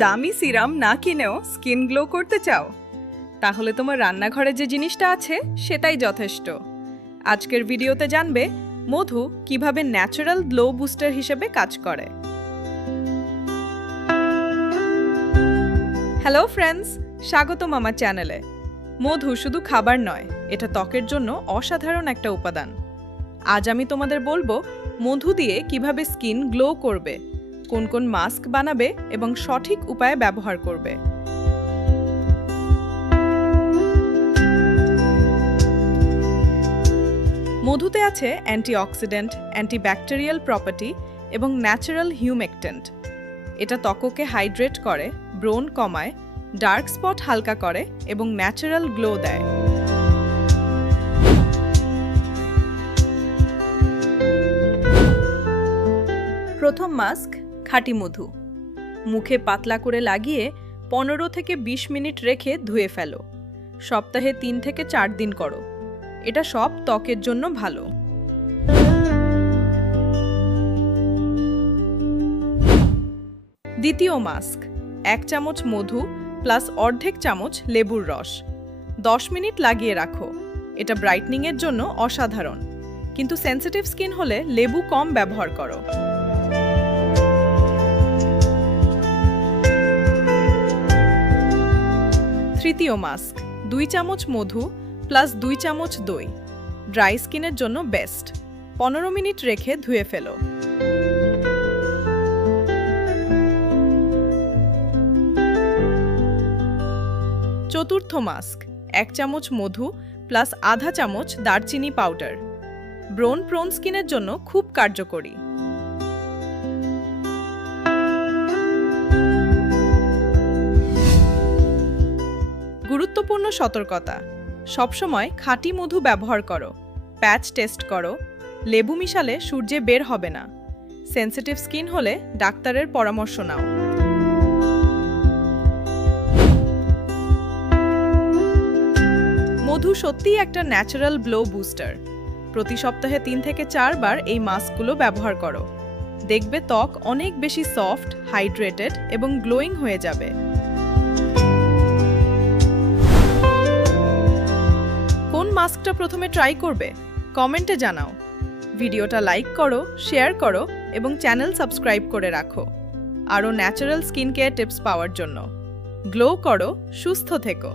দামি সিরাম না কিনেও স্কিন গ্লো করতে চাও? তাহলে তোমার রান্নাঘরে যে জিনিসটা আছে সেটাই যথেষ্ট। আজকের ভিডিওতে জানবে মধু কিভাবে ন্যাচারাল গ্লো বুস্টার হিসেবে কাজ করে। হ্যালো ফ্রেন্ডস, স্বাগতম আমার চ্যানেলে। মধু শুধু খাবার নয়, এটা ত্বকের জন্য অসাধারণ একটা উপাদান। আজ আমি তোমাদের বলবো মধু দিয়ে কিভাবে স্কিন গ্লো করবে, কোন কোন মাস্ক বানাবে এবং সঠিক উপায়ে ব্যবহার করবে। মধুতে আছে অ্যান্টিঅক্সিডেন্ট, অ্যান্টিব্যাকটেরিয়াল প্রপার্টি এবং ন্যাচারাল হিউমেকটেন্ট। এটা ত্বককে হাইড্রেট করে, ব্রণ কমায়, ডার্ক স্পট হালকা করে এবং ন্যাচারাল গ্লো দেয়। প্রথম মাস্ক, খাঁটি মধু। মুখে পাতলা করে লাগিয়ে 15 থেকে 20 মিনিট রেখে ধুয়ে ফেলো। সপ্তাহে 3 থেকে 4 দিন করো। এটা সব ত্বকের জন্য ভালো। দ্বিতীয় মাস্ক, 1 চামচ মধু প্লাস অর্ধেক চামচ লেবুর রস। 10 মিনিট লাগিয়ে রাখো। এটা ব্রাইটনিংয়ের জন্য অসাধারণ, কিন্তু সেনসিটিভ স্কিন হলে লেবু কম ব্যবহার করো। তৃতীয় মাস্ক, 2 চামচ মধু প্লাস 2 চামচ দই। ড্রাই স্কিনের জন্য বেস্ট। 15 মিনিট রেখে ধুয়ে ফেলো। চতুর্থ মাস্ক, 1 চামচ মধু প্লাস আধা চামচ দারচিনি পাউডার। ব্রণ প্রোন স্কিনের জন্য খুব কার্যকরী। গুরুত্বপূর্ণ সতর্কতা: সবসময় খাঁটি মধু ব্যবহার করো। প্যাচ টেস্ট করো। লেবু মিশালে সূর্যে বের হবে না। সেনসিটিভ স্কিন হলে ডাক্তারের পরামর্শ নাও। মধু সত্যিই একটা ন্যাচারাল গ্লো বুস্টার। প্রতি সপ্তাহে 3 থেকে 4 বার এই মাস্কগুলো ব্যবহার করো। দেখবে ত্বক অনেক বেশি সফট, হাইড্রেটেড এবং গ্লোয়িং হয়ে যাবে। কোন মাস্কটা প্রথমে ট্রাই করবে কমেন্টে জানাও। ভিডিওটা লাইক করো, শেয়ার করো এবং চ্যানেল সাবস্ক্রাইব করে রাখো আরও ন্যাচারাল স্কিন কেয়ার টিপস পাওয়ার জন্য। গ্লো করো, সুস্থ থেকো।